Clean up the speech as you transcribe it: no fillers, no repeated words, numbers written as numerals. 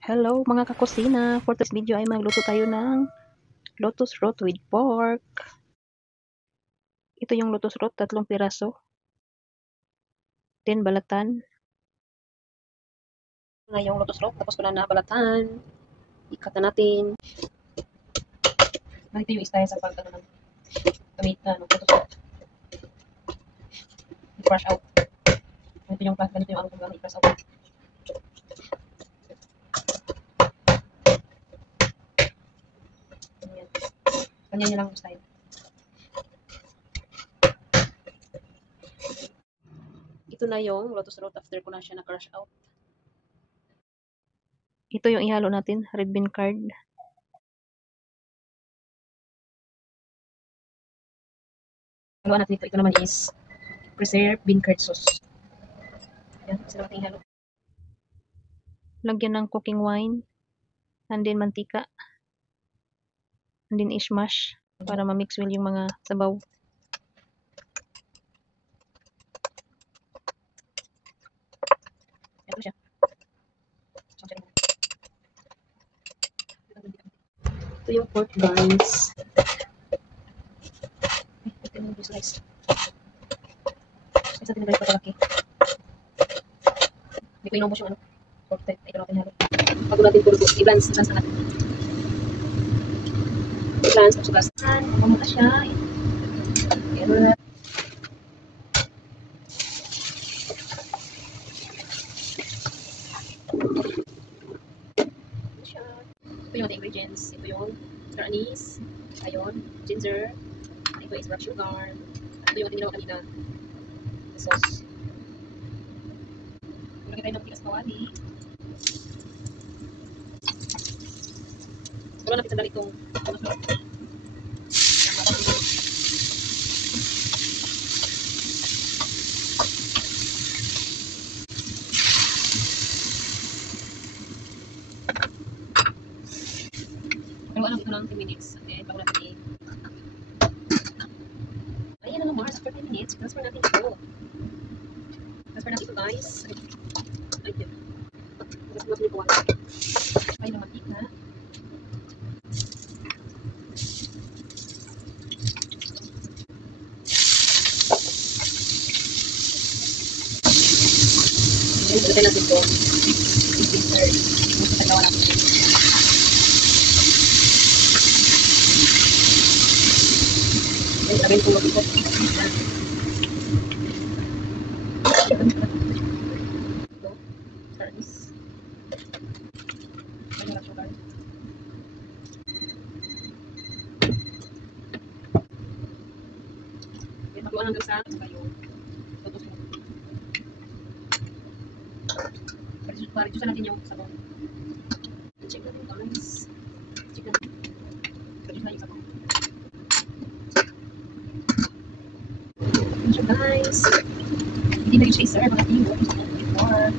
Hello mga kakusina! For this video ay magluto tayo ng lotus root with pork. Ito yung lotus root, 3 piraso. Then balatan. Ito na yung lotus root, tapos ko na nabalatan. Ikat na natin. Ito yung style sa pagkano ng gamit na lotus root. I-crush out. Ganito yung ano kung gano'n i-crush out. Ganyan nyo lang yung style. Ito na yung lotus root after ko na siya na-crush out. Ito yung ihalo natin, red bean curd. Haluan natin ito. Ito naman is preserved bean curd sauce. Ayan, sila natin ihalo. Lagyan ng cooking wine. And then mantika. And then i-smash para ma-mix well yung mga sabaw. Ito siya. Ito yung pork buns. Ito yung slice. Slice natin na ito kalaki. Hindi ko inubos yung pork type. Ito natin halo. Bago natin pulubo, i-blance na natin. I-blance, tapos gastahan. Mamuta siya. Ayan. Ito yung ingredients. Ito yung star anise, ayon, ginger, ito is black sugar, ito yung ating ginawa kanina, the sauce. Lagyan tayo ng tigas kawali. Wala natin sandali itong haluan lang ito ng 10 minutes. Okay, bago natin ayan na Mars, after 10 minutes, transfer natin ito. Transfer natin ito guys. Ay, yun. Transfer natin ito wala. Ay, na mantika. Ayan, lagay natin ito. Filter. Ito sa gawa natin. Lagay ko lang ito. Ito. Star anise. Ayan lang sugar. Ayan, magluan hanggang sa yung lotus root. Reduce natin yung sabaw. Check natin guys. Check natin. Reduce na yung sabaw. Guys, hindi na rin siya i-serve ang ating water before.